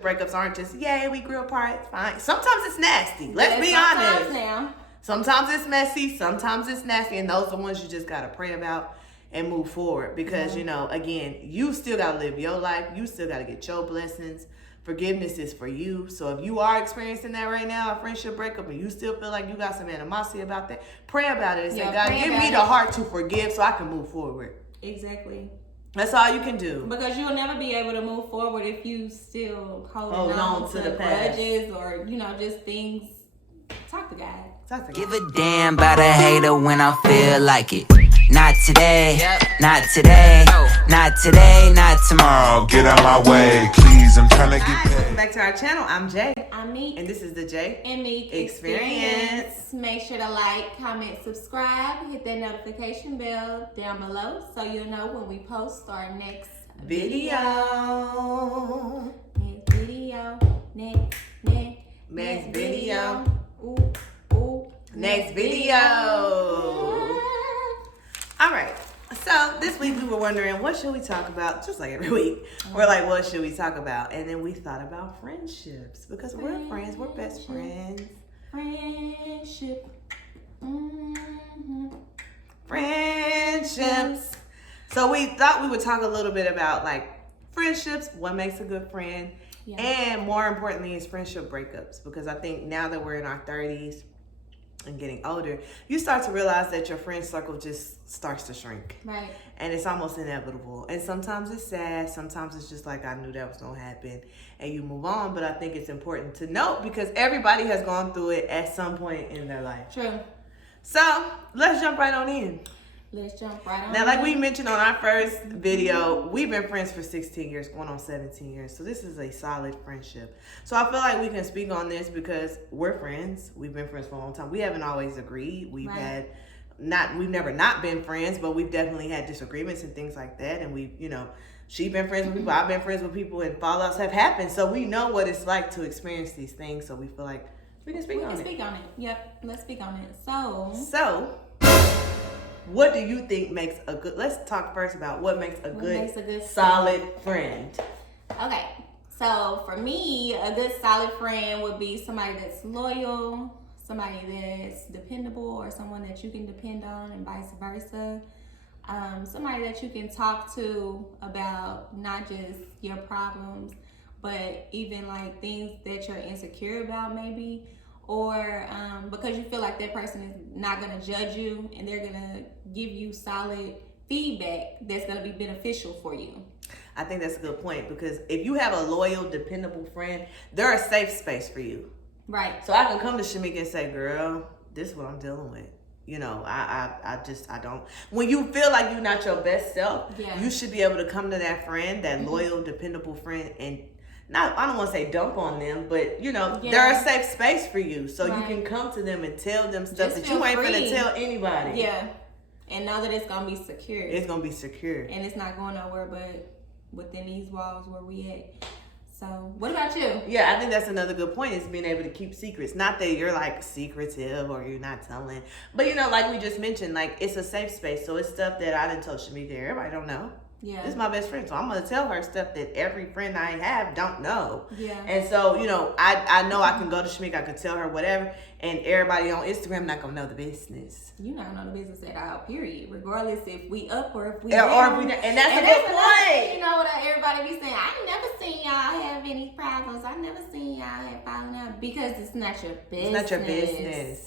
Breakups aren't just, yay, we grew apart, it's fine. Sometimes it's nasty. Let's be honest. Now. Sometimes it's messy, sometimes it's nasty, and those are the ones you just gotta pray about and move forward. Because, you know, again, you still gotta live your life. You still gotta get your blessings. Forgiveness is for you. So if you are experiencing that right now, a friendship breakup, and you still feel like you got some animosity about that, pray about it and say, God, give me the heart to forgive so I can move forward. Exactly. That's all you can do. Because you'll never be able to move forward if you still holding on to the grudges or, you know, just things. Talk to God. Give a damn about a hater when I feel like it. Not today, not today, not today, not tomorrow. Get out my way, please. I'm trying to get paid. Welcome back to our channel. I'm Jay. I'm Meek. And this is the Jay and Meek Experience. Make sure to like, comment, subscribe, hit that notification bell down below so you'll know when we post our next video. Next video. Next video. All right. So this week we were wondering, what should we talk about? Just like every week, we're like, what should we talk about? And then we thought about friendships because we're friends. We're best friends. Friendship. Friendships. So we thought we would talk a little bit about like friendships, what makes a good friend, and more importantly is friendship breakups. Because I think now that we're in our 30s and getting older, you start to realize that your friend circle just starts to shrink. Right. And it's almost inevitable. And sometimes it's sad. Sometimes it's just like, I knew that was going to happen. And you move on. But I think it's important to note because everybody has gone through it at some point in their life. True. So let's jump right on in. Let's jump right on. Now, like we mentioned on our first video, we've been friends for 16 years, going on 17 years. So this is a solid friendship. So I feel like we can speak on this because we're friends. We've been friends for a long time. We haven't always agreed. We've never not been friends, but we've definitely had disagreements and things like that. And we, you know, she's been friends with people, I've been friends with people, and fallouts have happened. So we know what it's like to experience these things. So we feel like we can speak on it. Yep, let's speak on it. So what do you think makes a good, let's talk first about what makes a good solid friend. Okay, so for me, a good solid friend would be somebody that's loyal, somebody that's dependable, or someone that you can depend on, and vice versa. Somebody that you can talk to about not just your problems, but even like things that you're insecure about maybe, or because you feel like that person is not going to judge you and they're going to give you solid feedback that's going to be beneficial for you. I think that's a good point because if you have a loyal, dependable friend, they're a safe space for you. Right. So I can come to Shamika and say, girl, this is what I'm dealing with. You know, I don't. When you feel like you're not your best self, you should be able to come to that friend, that loyal, dependable friend, and I don't want to say dump on them, but you know, they're a safe space for you. So you can come to them and tell them stuff that you ain't gonna tell anybody. Yeah. And know that it's gonna be secure. It's gonna be secure. And it's not going nowhere but within these walls where we at. So what about you? Yeah, I think that's another good point is being able to keep secrets. Not that you're like secretive or you're not telling. But you know, like we just mentioned, like it's a safe space. So it's stuff that I didn't tell Shamika. Everybody don't know. Yeah. This is my best friend, so I'm gonna tell her stuff that every friend I have don't know. Yeah. And so, you know, I know I can go to Shamika, I can tell her whatever, and everybody on Instagram not gonna know the business. You not gonna know the business at all, period. Regardless if we up or if we down. Or if we down. And that's a good point. You know what everybody be saying, I ain't never seen y'all have any problems. I never seen y'all have falling out because it's not your business. It's not your business.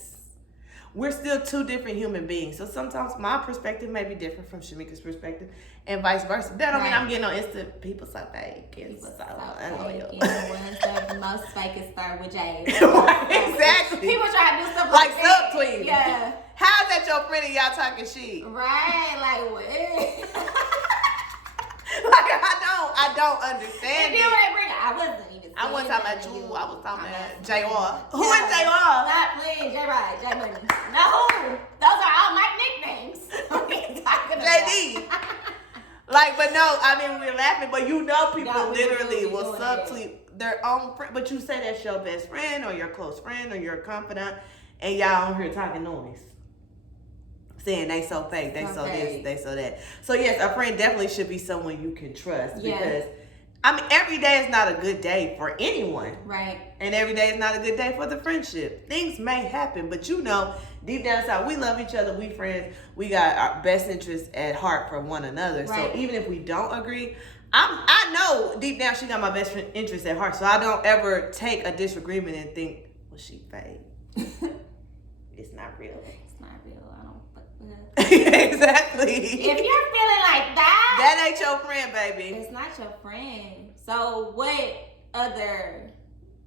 We're still two different human beings. So sometimes my perspective may be different from Shamika's perspective and vice versa. That don't mean I'm getting on Insta. People so fake and so unloyal. And the ones that most fake is start with J's. Exactly. People try to do stuff like that. subtweeting. Yeah. How's that your friend and y'all talking shit? Right. Like what? Like I don't understand. And then when they bring it, I wasn't even. I wasn't talking about you. I was talking about JR. Who is JR? Not please, J Rod, J Money. No, those are all my nicknames. What are you talking about? JD. Like, but no, I mean we're laughing, but you know people literally will subtweet their own friend, but you say that's your best friend or your close friend or your confidant, and y'all on here talking noise. Saying they so fake, they so this, they so that. So yes, a friend definitely should be someone you can trust because I mean, every day is not a good day for anyone. Right. And every day is not a good day for the friendship. Things may happen, but you know, deep down inside, we love each other. We friends. We got our best interests at heart for one another. Right. So even if we don't agree, I know deep down she got my best interest at heart. So I don't ever take a disagreement and think, well, she fake. It's not real. It's not real. I don't fuck with her. Exactly. If you're feeling like that, that ain't your friend, baby. it's not your friend. So what other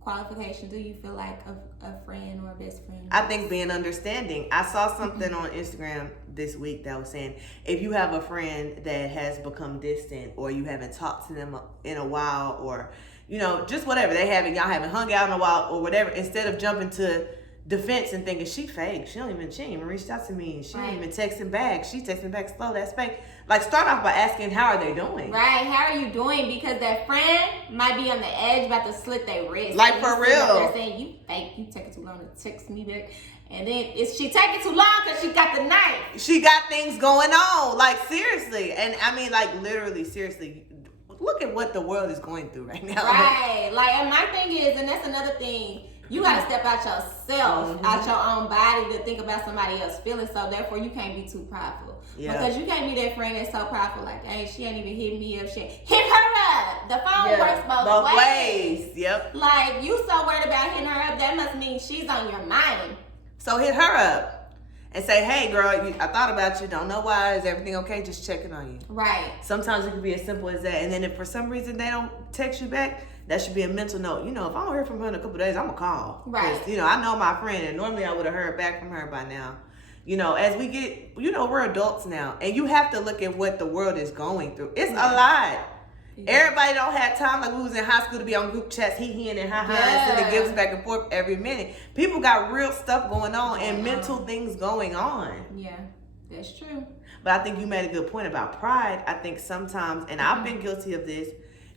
qualification do you feel like a friend or a best friend? I think being understanding. I saw something on Instagram this week that was saying if you have a friend that has become distant or you haven't talked to them in a while or, you know, just whatever y'all haven't hung out in a while or whatever, instead of jumping to defense and thinking she fake, she ain't even reached out to me, she ain't even texting back, she texting back slow, that's fake. Like, start off by asking how are they doing. Right, how are you doing? Because that friend might be on the edge about to slit their wrist. Like, for real. They're saying you fake, you taking too long to text me back. And then she taking too long because she got the knife. She got things going on. Like, seriously. And I mean, like, literally, seriously. Look at what the world is going through right now. Right. Like, and my thing is, and that's another thing, you got to step out yourself, out your own body to think about somebody else's feelings. So, therefore, you can't be too prideful. Yeah. Because you can't be that friend that's so prideful, like, hey, she ain't even hit me up. Hit her up. The phone works both ways. Yep. Like, you so worried about hitting her up, that must mean she's on your mind. So hit her up and say, hey, girl, I thought about you. Don't know why. Is everything okay? Just checking on you. Right. Sometimes it can be as simple as that. And then if for some reason they don't text you back, that should be a mental note. You know, if I don't hear from her in a couple of days, I'm going to call. Right. You know, I know my friend, and normally I would have heard back from her by now. You know, as we get, you know, we're adults now. And you have to look at what the world is going through. It's a lot. Yeah. Everybody don't have time like we was in high school to be on group chats, he-he-ing and ha-ha and sending gifts back and forth every minute. People got real stuff going on and mental things going on. Yeah, that's true. But I think you made a good point about pride. I think sometimes, and I've been guilty of this,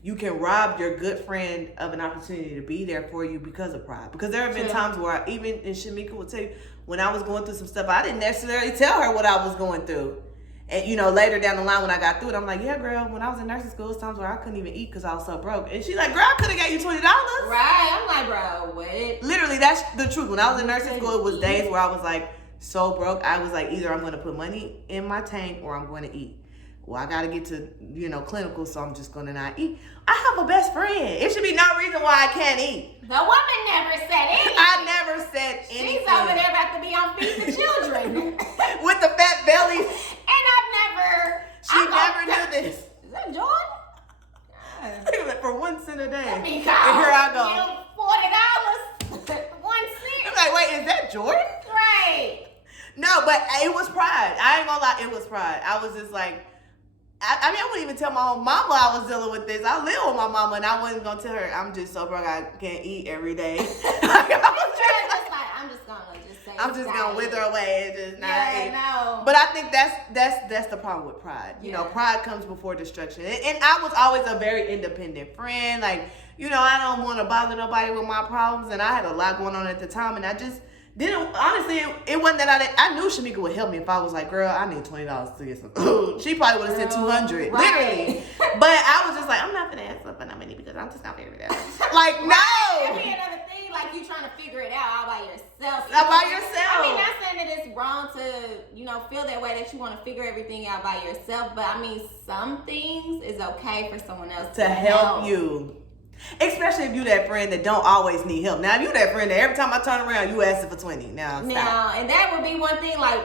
you can rob your good friend of an opportunity to be there for you because of pride. Because there have been times where even, and Shamika will tell you, when I was going through some stuff, I didn't necessarily tell her what I was going through. And, you know, later down the line when I got through it, I'm like, yeah, girl, when I was in nursing school, there's times where I couldn't even eat because I was so broke. And she's like, girl, I could have got you $20. Right. I'm like, bro, what? Literally, that's the truth. When I was in nursing school, it was days where I was like so broke. I was like, either I'm going to put money in my tank or I'm going to eat. Well, I got to get to, you know, clinical, so I'm just going to not eat. I have a best friend. It should be no reason why I can't eat. The woman never said anything. I never said anything. She's over there about to be on Feast the Children. With the fat belly. And I've never... She never knew this. Is that Jordan? For 1 cent a day. And here I go. $40. 1 cent. I'm like, wait, is that Jordan? Right. No, but it was pride. I ain't gonna lie, it was pride. I was just like, I mean, I wouldn't even tell my own mama I was dealing with this. I live with my mama, and I wasn't gonna tell her I'm just so broke I can't eat every day. I'm just gonna wither away and just not eat. No. But I think that's the problem with pride. You know, pride comes before destruction. And I was always a very independent friend. Like, you know, I don't want to bother nobody with my problems, and I had a lot going on at the time, and I just didn't. Honestly, it wasn't that I knew Shamika would help me if I was like, girl, I need $20 to get some food. She probably would have said $200, literally. But I was just like, I'm not gonna ask for that many because I'm just not figuring it out. Like, no. That'd be another thing, like you trying to figure it out all by yourself. All by yourself. I mean, not saying that it's wrong to, you know, feel that way that you want to figure everything out by yourself, but I mean, some things is okay for someone else to help you. Especially if you that friend that don't always need help. Now, if you that friend that every time I turn around, you asking for 20. Now, and that would be one thing. Like,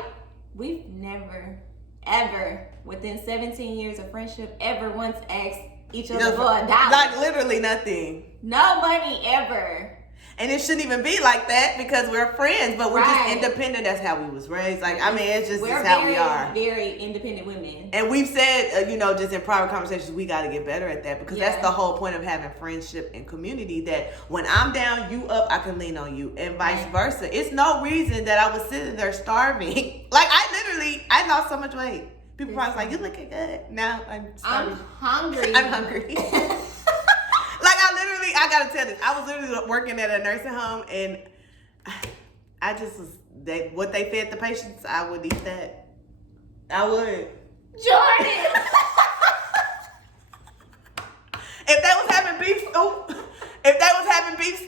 we've never, ever, within 17 years of friendship, ever once asked each other for $1. Like, literally nothing. No money ever. And it shouldn't even be like that because we're friends, but we're just independent. That's how we was raised. Like, I mean, it's just how we are. Very independent women. And we've said, you know, just in private conversations, we got to get better at that because that's the whole point of having friendship and community, that when I'm down, you up, I can lean on you, and vice versa. It's no reason that I was sitting there starving. Like, I lost so much weight. People probably like, you looking good. Now I'm starving. I'm hungry. I'm hungry. I gotta tell this. I was literally working at a nursing home, and I just was what they fed the patients. I would eat that. I would. Jordan. If they was having beef stew,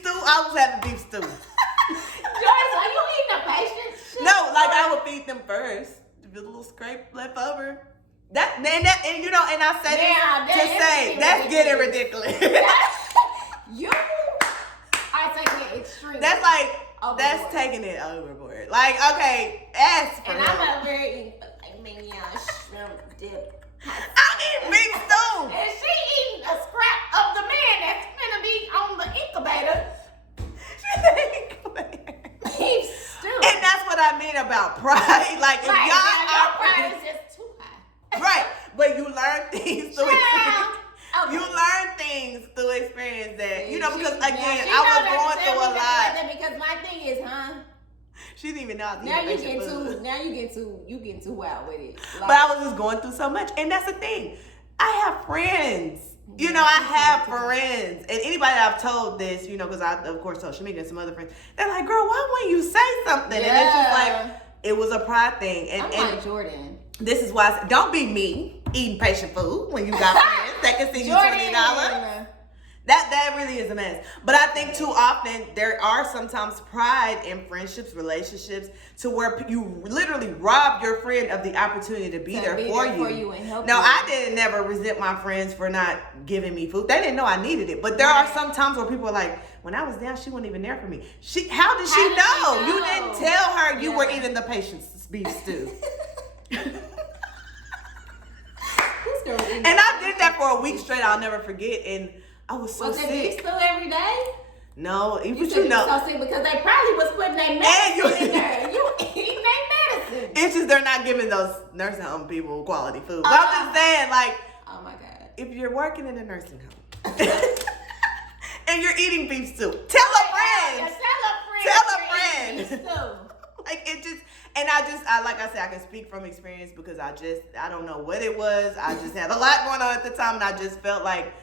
I was having beef stew. Joyce, are you eating a patient? No, like I would feed them first. The little scrape left over. And I say that's getting ridiculous. You are taking it extreme. That's like that's taking it overboard. Like, okay, ask for and help. I'm over here eating like mignon shrimp dip. I'm eating beef stew. And she eating a scrap of the man that's gonna be on the incubator. Beef stew. And that's what I mean about pride. Like, if Right, y'all your pride is just too high. right, but you learn things through experience. Okay. You learn things through experience that, because again, She I was going through a lot. Because my thing is, She didn't even know I was now you eating get food. you getting too wild with it. But I was just going through so much. And that's the thing. I have friends. I have friends. And anybody that I've told this, because I, of course, told Shamika and some other friends, they're like, girl, why wouldn't you say something? Yeah. And it's just like, it was a pride thing. And, I'm like Jordan. This is why I said, don't be me eating patient food when you got friends that can send you $20. That really is a mess. But I think too often there are sometimes pride in friendships, relationships, to where you literally rob your friend of the opportunity to be there for you. And help now, you. I didn't never resent my friends for not giving me food. They didn't know I needed it. But there are some times where people are like, when I was down, she wasn't even there for me. How did she know? You didn't tell her you were eating the patient's beef stew. And I did that for a week straight. I'll never forget. And I was so sick. Was it beef stew every day? No, You so sick because they probably was putting their medicine in there. You eating their medicine. It's just they're not giving those nursing home people quality food. But I'm just saying, like, oh my God, if you're working in a nursing home and you're eating beef stew, tell a friend. Tell a friend. Like, it just, and I like I said, I can speak from experience because I don't know what it was. I just had a lot going on at the time, and I just felt like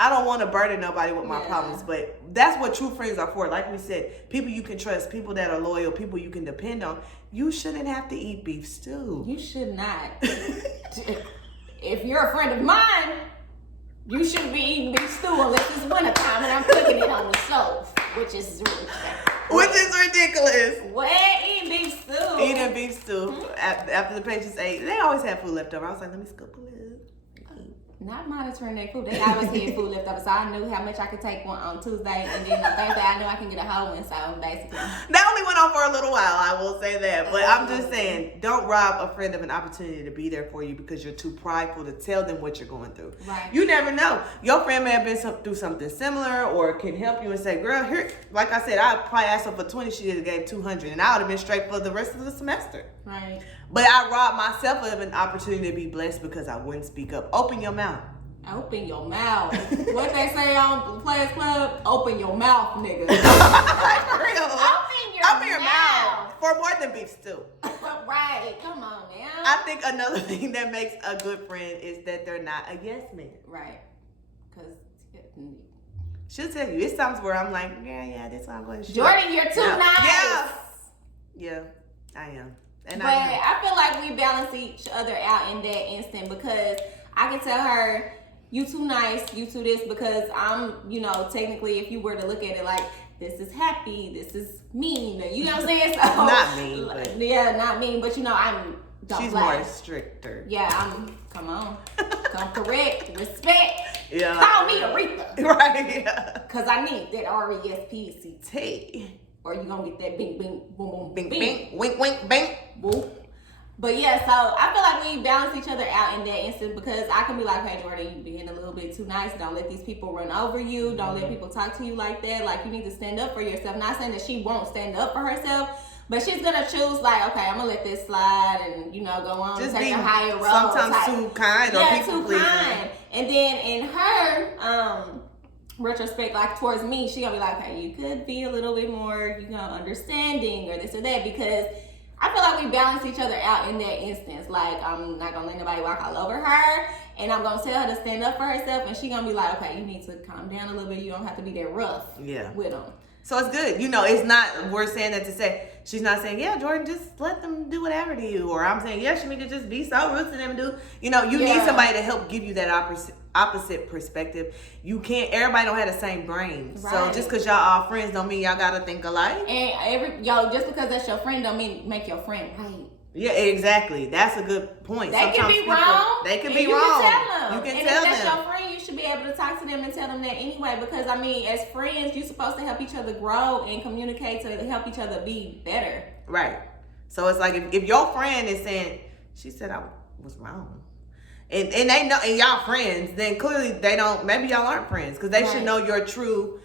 I don't want to burden nobody with my problems. But that's what true friends are for. Like we said, people you can trust, people that are loyal, people you can depend on. You shouldn't have to eat beef stew. You should not. If you're a friend of mine, you shouldn't be eating beef stew unless it's wintertime and I'm cooking it on the stove, which is ridiculous. What? Eating beef stew? Eating beef stew after the patients ate. They always have food left over. I was like, let me scoop a little. Not monitoring their food. They always had food left over, so I knew how much I could take one on Tuesday, and then on Thursday I knew I can get a whole one. So basically, that only went on for a little while. I will say that, but I'm just saying, don't rob a friend of an opportunity to be there for you because you're too prideful to tell them what you're going through. Right. You never know. Your friend may have been through something similar, or can help you and say, "Girl, here." Like I said, I probably asked her for 20. She just gave 200, and I would have been straight for the rest of the semester. Right. But I robbed myself of an opportunity to be blessed because I wouldn't speak up. Open your mouth. Open your mouth. What they say on Players Club? Open your mouth, nigga. For real. Open your mouth. For more than beef stew. Right. Come on, man. I think another thing that makes a good friend is that they're not a yes man. Right. Because she'll tell you. It's times where I'm like, yeah, that's what I'm going to show. Jordan, you're too nice. Yeah, I am. I feel like we balance each other out in that instant because I can tell her, you too nice, you too this, because I'm, technically, if you were to look at it like, this is happy, this is mean, you know what I'm saying? So, not mean, but. Yeah, not mean, but I'm she's more stricter. Yeah, come on. Come correct, respect. Yeah. Call me Aretha. Right, yeah. Because I need that R-E-S-P-C-T. Or you going to get that bing, bing, boom, boom, bing, bing, wink, wink, bing. Boom. But yeah, so I feel like we balance each other out in that instance because I can be like, hey, Jordan, you being a little bit too nice. Don't let these people run over you. Don't let people talk to you like that. Like, you need to stand up for yourself. Not saying that she won't stand up for herself, but she's going to choose like, okay, I'm going to let this slide and, go on just and take a higher road. Sometimes too kind or people too kind. And then in her retrospect, like towards me, she going to be like, okay, you could be a little bit more, understanding or this or that because I feel like we balance each other out in that instance. Like, I'm not going to let nobody walk all over her. And I'm going to tell her to stand up for herself. And she's going to be like, okay, you need to calm down a little bit. You don't have to be that rough with them. So it's good. It's not, we're saying that to say, she's not saying, yeah, Jordan, just let them do whatever to you. Or I'm saying, yeah, Shamika, just be so rude to them, dude. You need somebody to help give you that opposite perspective. You can't. Everybody don't have the same brain. Right. So just because y'all all friends don't mean y'all gotta think alike. And just because that's your friend don't mean make your friend right. Yeah, exactly. That's a good point. They can be wrong. They can be you wrong. Can tell them. You can and tell them. if that's your friend, you should be able to talk to them and tell them that anyway. Because I mean, as friends, you're supposed to help each other grow and communicate to help each other be better. Right. So it's like if your friend is saying, she said I was wrong. And they know, and y'all friends, then clearly they don't, maybe y'all aren't friends. Because they should know your true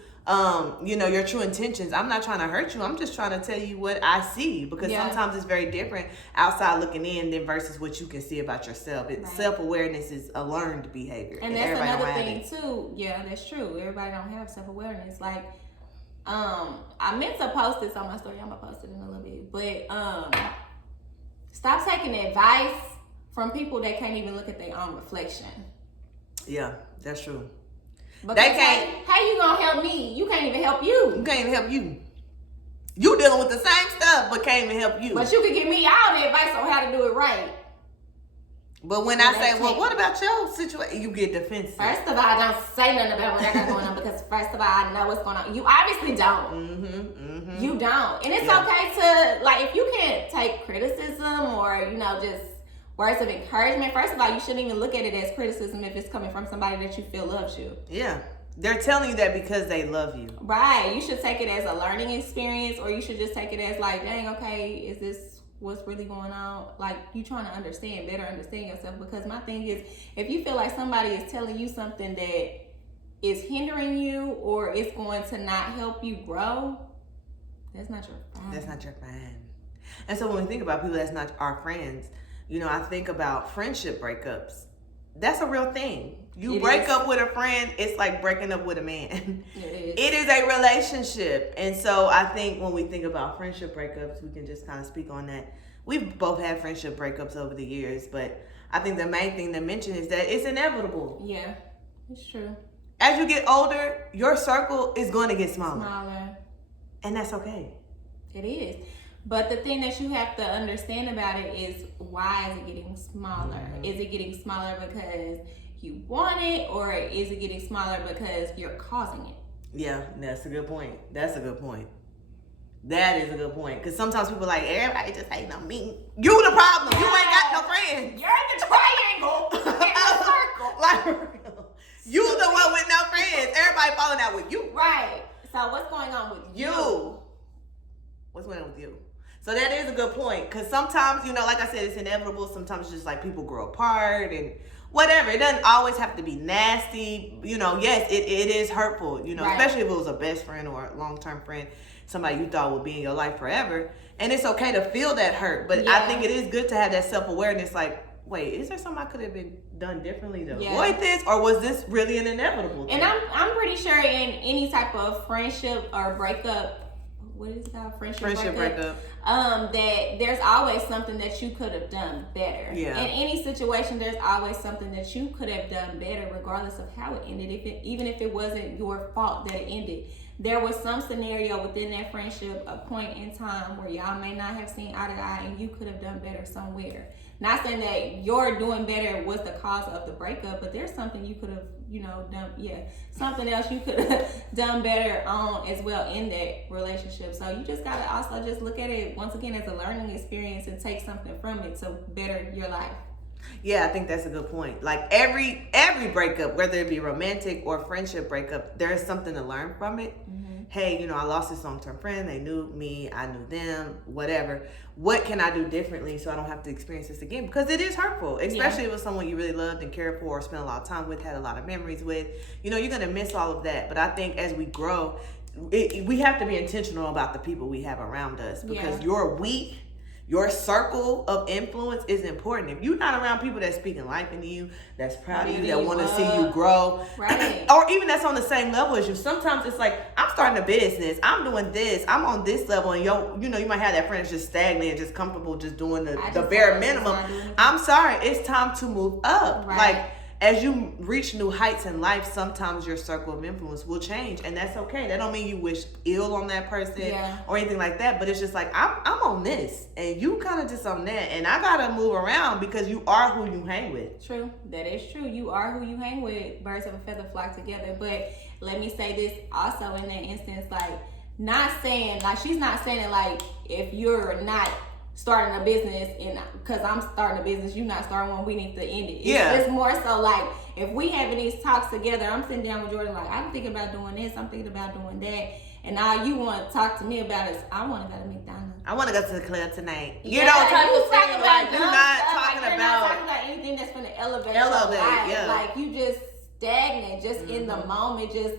your true intentions. I'm not trying to hurt you. I'm just trying to tell you what I see, because sometimes it's very different outside looking in than versus what you can see about yourself. Self-awareness is a learned behavior. And that's another thing too. Yeah, that's true. Everybody don't have self-awareness. Like, I meant to post this on my story. I'm gonna post it in a little bit. But stop taking advice from people that can't even look at their own reflection. Yeah, that's true. Because they can't. How you gonna help me? You can't even help you. You can't even help you. You dealing with the same stuff, but can't even help you. But you can give me all the advice on how to do it right. But when I say, well, what about your situation? You get defensive. First of all, I don't say nothing about what I got going on, because first of all, I know what's going on. You obviously don't. You don't. And it's okay to, like, if you can't take criticism or, just words of encouragement, first of all, you shouldn't even look at it as criticism if it's coming from somebody that you feel loves you. Yeah. They're telling you that because they love you. Right. You should take it as a learning experience, or you should just take it as like, dang, okay, is this what's really going on? Like, you trying to better understand yourself. Because my thing is, if you feel like somebody is telling you something that is hindering you or it's going to not help you grow, that's not your friend. That's not your friend. And so when we think about people that's not our friends, I think about friendship breakups. That's a real thing. You break up with a friend, it's like breaking up with a man. It is a relationship. And so I think when we think about friendship breakups, we can just kind of speak on that. We've both had friendship breakups over the years, but I think the main thing to mention is that it's inevitable. Yeah, it's true. As you get older, your circle is going to get smaller. And that's okay. It is. But the thing that you have to understand about it is, why is it getting smaller? Is it getting smaller because you want it, or is it getting smaller because you're causing it? Yeah, that's a good point. That is a good point. Because sometimes people are like, everybody just hating on me. You the problem. You ain't got no friends. You're in the triangle. In the circle. Like, you the one with no friends. Everybody falling out with you. Right. So what's going on with you? What's going on with you? So that is a good point, because sometimes, like I said, it's inevitable. Sometimes it's just like people grow apart and whatever. It doesn't always have to be nasty. Yes, it is hurtful, especially if it was a best friend or a long-term friend, somebody you thought would be in your life forever. And it's okay to feel that hurt. But I think it is good to have that self-awareness, like, wait, is there something I could have been done differently to avoid this? Or was this really an inevitable thing? And I'm pretty sure in any type of friendship or breakup, what is it called? Friendship breakup. That there's always something that you could have done better. Yeah. In any situation, there's always something that you could have done better, regardless of how it ended. Even if it wasn't your fault that it ended, there was some scenario within that friendship, a point in time where y'all may not have seen eye to eye, and you could have done better somewhere. Not saying that your doing better was the cause of the breakup, but there's something you could have, done. Yeah, something else you could have done better on as well in that relationship. So you just gotta also just look at it once again as a learning experience and take something from it to better your life. Yeah, I think that's a good point. Like every breakup, whether it be romantic or friendship breakup, there is something to learn from it. Hey, I lost this long-term friend. They knew me. I knew them, whatever. What can I do differently so I don't have to experience this again? Because it is hurtful, especially if it was someone you really loved and cared for or spent a lot of time with, had a lot of memories with. You're going to miss all of that. But I think as we grow, we have to be intentional about the people we have around us, because you're weak. Your circle of influence is important. If you're not around people that's speaking life into you, that's proud of you, that want to see you grow, or even that's on the same level as you. Sometimes it's like, I'm starting a business, I'm doing this, I'm on this level, and you might have that friend that's just stagnant, just comfortable, just doing the bare minimum. I'm sorry, it's time to move up. Like, as you reach new heights in life, sometimes your circle of influence will change, and that's okay. That don't mean you wish ill on that person or anything like that, but it's just like, I'm on this, and you kind of just on that, and I gotta move around because you are who you hang with. True. That is true. You are who you hang with. Birds of a feather flock together. But let me say this also in that instance, like, not saying, like, she's not saying it like, if you're not starting a business and because I'm starting a business, you're not starting one, we need to end it. It's more so like, if we having these talks together, I'm sitting down with Jordan like, I'm thinking about doing this, I'm thinking about doing that, and all you want to talk to me about is, I want to go to McDonald's. I want to go to the club tonight. You know, type of thing. Like, you're not talking like, about. You're not talking about anything that's going to elevate your life. Like, you just stagnant, just in the moment, just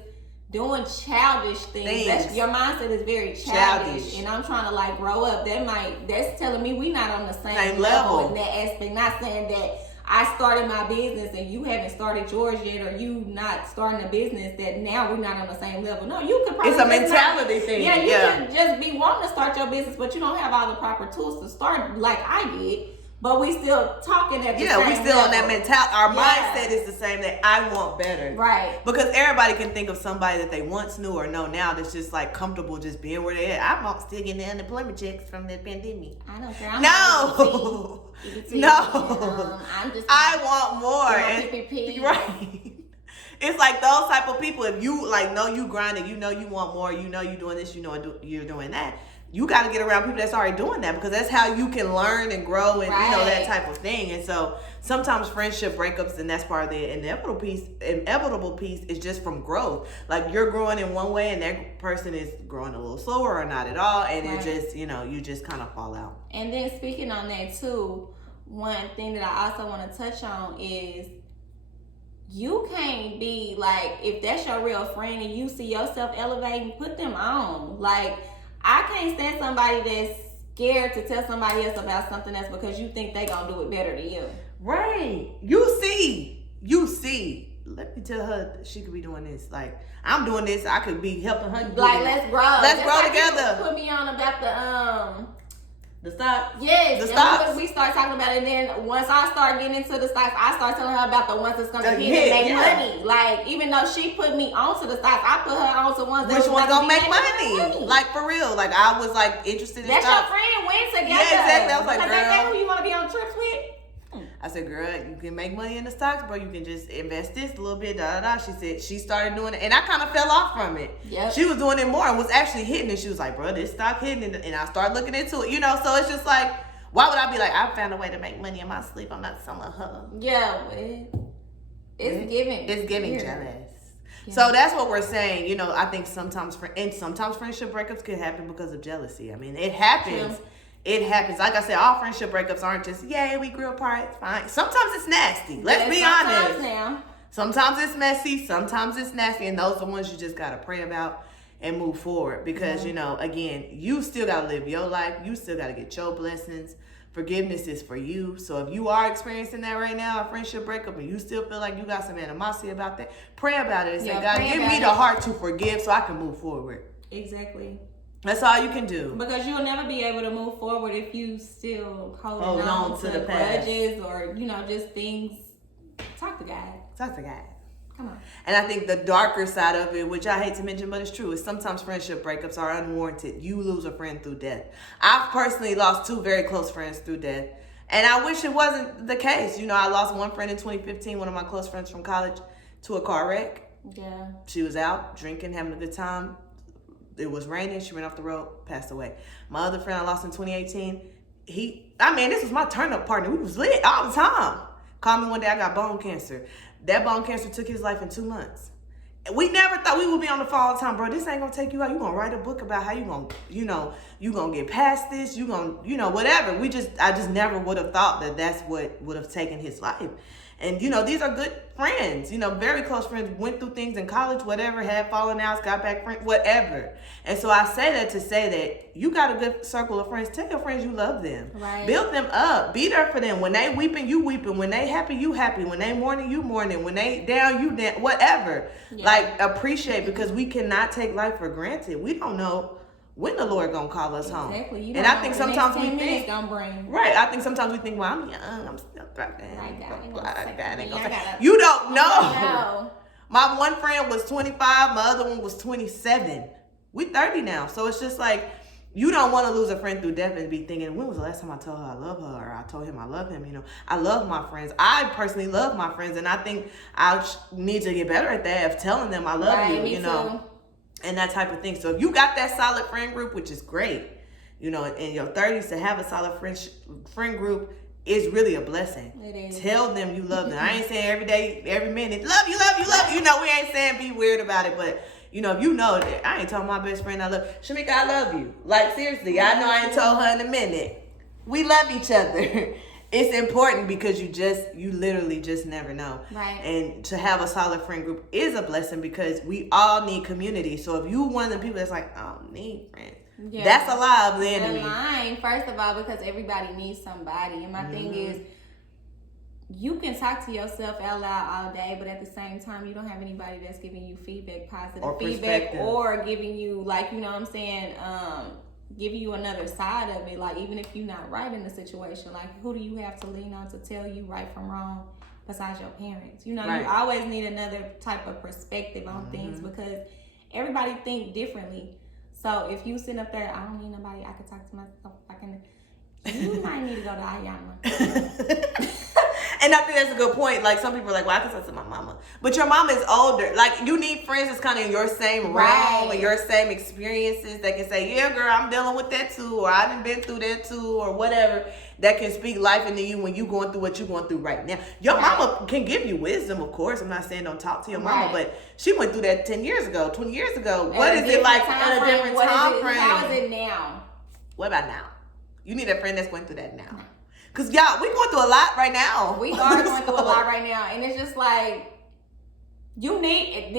doing childish things. Your mindset is very childish. And I'm trying to like grow up. That's telling me we not on the same level in that aspect. Not saying that I started my business and you haven't started yours yet, or you not starting a business, that now we're not on the same level. No, you could probably, it's a mentality thing. Yeah, you can just be wanting to start your business, but you don't have all the proper tools to start like I did. But we still talking at the same level. Yeah, we still on that mentality. Our mindset is the same, that I want better. Right. Because everybody can think of somebody that they once knew or know now that's just like comfortable just being where they at. I'm still getting the unemployment checks from the pandemic. I know, girl. No. I want more. Right. It's like those type of people. If you like know you grinding, you know you want more, you know you doing this, you know you're doing that. You got to get around people that's already doing that, because that's how you can learn and grow and you know, that type of thing. And so sometimes friendship breakups, and that's part of the inevitable piece is just from growth. Like, you're growing in one way and that person is growing a little slower or not at all, and it just, you know, you just kind of fall out. And then speaking on that too, one thing that I also want to touch on is, you can't be like, if that's your real friend and you see yourself elevating, put them on. Like, I can't stand somebody that's scared to tell somebody else about something else because you think they gonna do it better than you. Right. You see. Let me tell her that she could be doing this. Like, I'm doing this. I could be helping her. Like, let's grow. Let's grow together. Put me on about the stocks. Yes. The stocks. We start talking about it, and then once I start getting into the stocks, I start telling her about the ones that's gonna hit and make money. Like, even though she put me onto the stocks, I put her onto ones that gonna make money. Like, for real. Like, I was like interested in that's stocks. Your friend, win together. Yeah, exactly. I was like, girl, that's who you want to be on trips with. I said, girl, you can make money in the stocks, bro. You can just invest this a little bit, She said she started doing it, and I kind of fell off from it. Yep. She was doing it more and was actually hitting it. She was like, bro, this stock hitting it. And I started looking into it, you know? So it's just like, why would I be like, I found a way to make money in my sleep. I'm not selling her. Yeah, it's giving. It's giving jealous. Yeah. So that's what we're saying. You know, I think sometimes friendship breakups can happen because of jealousy. I mean, it happens. True. It happens. Like I said, all friendship breakups aren't just, yay, we grew apart, it's fine. Sometimes it's nasty. Let's be honest. Now. Sometimes it's messy. Sometimes it's nasty. And those are the ones you just got to pray about and move forward. Because, you know, again, you still got to live your life. You still got to get your blessings. Forgiveness is for you. So if you are experiencing that right now, a friendship breakup, and you still feel like you got some animosity about that, pray about it and say, God, give me the heart to forgive so I can move forward. Exactly. That's all you can do. Because you'll never be able to move forward if you still holding on to the grudges or, you know, just things. Talk to God. Talk to God. Come on. And I think the darker side of it, which I hate to mention, but it's true, is sometimes friendship breakups are unwarranted. You lose a friend through death. I've personally lost 2 very close friends through death. And I wish it wasn't the case. You know, I lost one friend in 2015, one of my close friends from college, to a car wreck. Yeah. She was out drinking, having a good time. It was raining. She ran off the road, passed away. My other friend I lost in 2018, this was my turn-up partner. We was lit all the time. Called me one day, I got bone cancer. That bone cancer took his life in 2 months. We never thought we would be on the phone all the time, bro. This ain't gonna take you out. You gonna write a book about how you gonna get past this. You gonna, whatever. I just never would have thought that that's what would have taken his life. And, these are good friends, very close friends, went through things in college, whatever, had fallen outs, got back friends, whatever. And so I say that to say that you got a good circle of friends. Tell your friends you love them. Right. Build them up. Be there for them. When they weeping, you weeping. When they happy, you happy. When they mourning, you mourning. When they down, you down. Whatever. Yeah. Like, appreciate, because we cannot take life for granted. We don't know when the Lord gonna call us home. Exactly. You and I think sometimes we think, gonna bring. right, I think sometimes we think, well, I'm young, I'm still thriving. Right, you don't know. My one friend was 25, my other one was 27. We 30 now. So it's just like, you don't want to lose a friend through death and be thinking, when was the last time I told her I love her, or I told him I love him? You know, I love my friends. I personally love my friends, and I think I need to get better at that, of telling them I love you, you know, and that type of thing. So if you got that solid friend group, which is great, you know, in your 30s, to have a solid friend group is really a blessing. It is. Tell them you love them. I ain't saying every day, every minute, love you, love you, love you. You know, we ain't saying be weird about it, but you know, if you know that, I ain't told my best friend I love Shamika, I love you. Like, seriously, I know I ain't told her in a minute. We love each other. It's important because you literally just never know. Right. And to have a solid friend group is a blessing because we all need community. So if you one of the people that's like, I don't need friends, that's a lie of the enemy. The line, first of all, because everybody needs somebody. And my thing is, you can talk to yourself out loud all day, but at the same time, you don't have anybody that's giving you feedback, positive or feedback, or giving you, like, you know what I'm saying, giving you another side of it. Like, even if you're not right in the situation, like, who do you have to lean on to tell you right from wrong besides your parents? You know, you always need another type of perspective on things because everybody think differently. So if you sit up there, I don't need nobody, I can talk to myself, you might need to go to Ayana. And I think that's a good point. Like, some people are like, well, I can talk to my mama. But your mama is older. Like, you need friends that's kind of in your same realm and your same experiences that can say, yeah, girl, I'm dealing with that too. Or I done been through that too. Or whatever. That can speak life into you when you going through what you're going through right now. Your mama can give you wisdom, of course. I'm not saying don't talk to your mama. But she went through that 10 years ago, 20 years ago. What is it like at a different time frame? How is it now? What about now? You need a friend that's going through that now. Because, y'all, we going through a lot right now. We are going through a lot right now. And it's just like, you need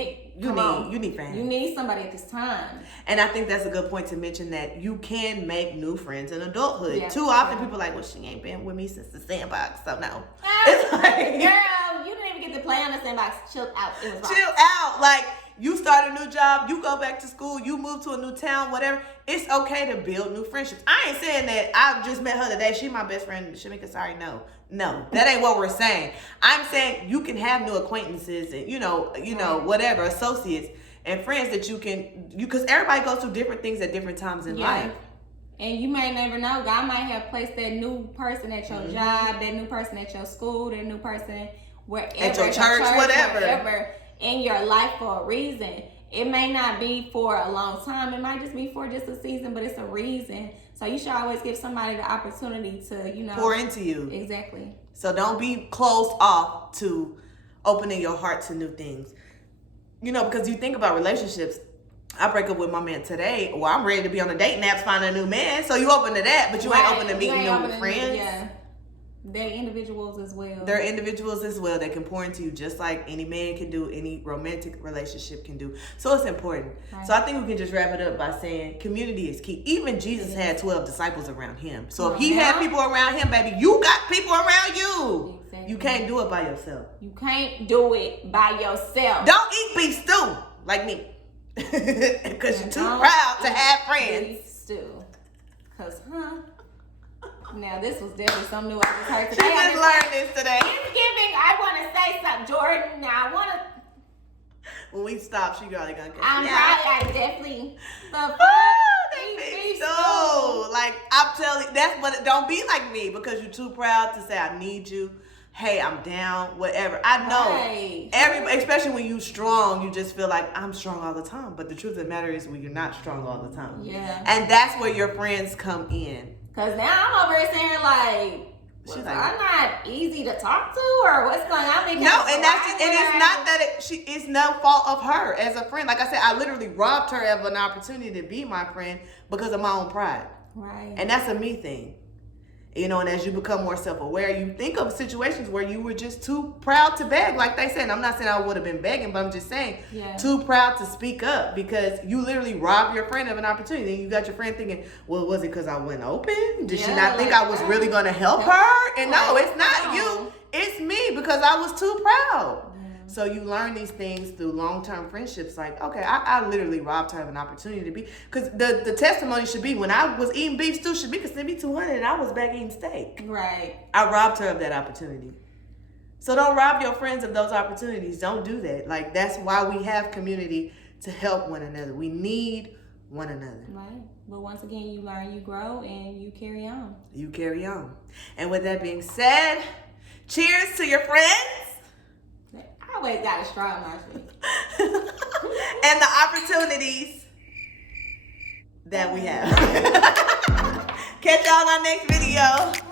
friends. You need somebody at this time. And I think that's a good point to mention that you can make new friends in adulthood. Yeah, too often people are like, well, she ain't been with me since the sandbox, so no. It's like, girl, you didn't even get to play on the sandbox. Chill out. It was chill out. Like, you start a new job, you go back to school, you move to a new town, whatever. It's okay to build new friendships. I ain't saying that I just met her today. She my best friend. Shamika, sorry, no, that ain't what we're saying. I'm saying you can have new acquaintances and you know, whatever, associates and friends that because everybody goes through different things at different times in life. And you may never know. God might have placed that new person at your job, that new person at your school, that new person wherever, at your church, whatever. In your life for a reason. It may not be for a long time. It might just be for just a season, but it's a reason. So you should always give somebody the opportunity to, pour into you. Exactly. So don't be closed off to opening your heart to new things. Because you think about relationships. I break up with my man today. Well, I'm ready to be on the dating apps, find a new man. So you open to that, but you ain't open to meeting new friends. Yeah. They're individuals as well. They're individuals as well that can pour into you just like any man can do, any romantic relationship can do. So it's important. Right. So I think we can just wrap it up by saying community is key. Even Jesus had 12 disciples around him. So if he had people around him, baby, you got people around you. Exactly. You can't do it by yourself. You can't do it by yourself. Don't eat beef stew like me. Because you're too proud to have friends. Beef stew. Because, now, this was definitely something new I just heard today. She just learned this today. Thanksgiving, I want to say something, Jordan. Now, I want to... When we stop, she probably gonna get I definitely... Like, I'm telling you, that's what... Don't be like me because you're too proud to say, I need you. Hey, I'm down, whatever. I know. Especially when you're strong, you just feel like I'm strong all the time. But the truth of the matter is when you're not strong all the time. Yeah. And that's where your friends come in. Because now I'm over here saying like, I'm not easy to talk to or what's going on. No, and it's not that it's no fault of her as a friend. Like I said, I literally robbed her of an opportunity to be my friend because of my own pride. Right. And that's a me thing. And as you become more self-aware, you think of situations where you were just too proud to beg, like they said. And I'm not saying I would have been begging, but I'm just saying too proud to speak up because you literally robbed your friend of an opportunity. And you got your friend thinking, well, was it because I went open? Did she not think I was really going to help her? And no, it's not you. It's me because I was too proud. So you learn these things through long-term friendships. Like, okay, I literally robbed her of an opportunity to be, because the testimony should be, when I was eating beef stew, Shamika sent me 200 and I was back eating steak. Right. I robbed her of that opportunity. So don't rob your friends of those opportunities. Don't do that. Like, that's why we have community, to help one another. We need one another. Right. But once again, you learn, you grow, and you carry on. You carry on. And with that being said, cheers to your friends. I always got a straw in my drink. And the opportunities that we have. Catch y'all on our next video.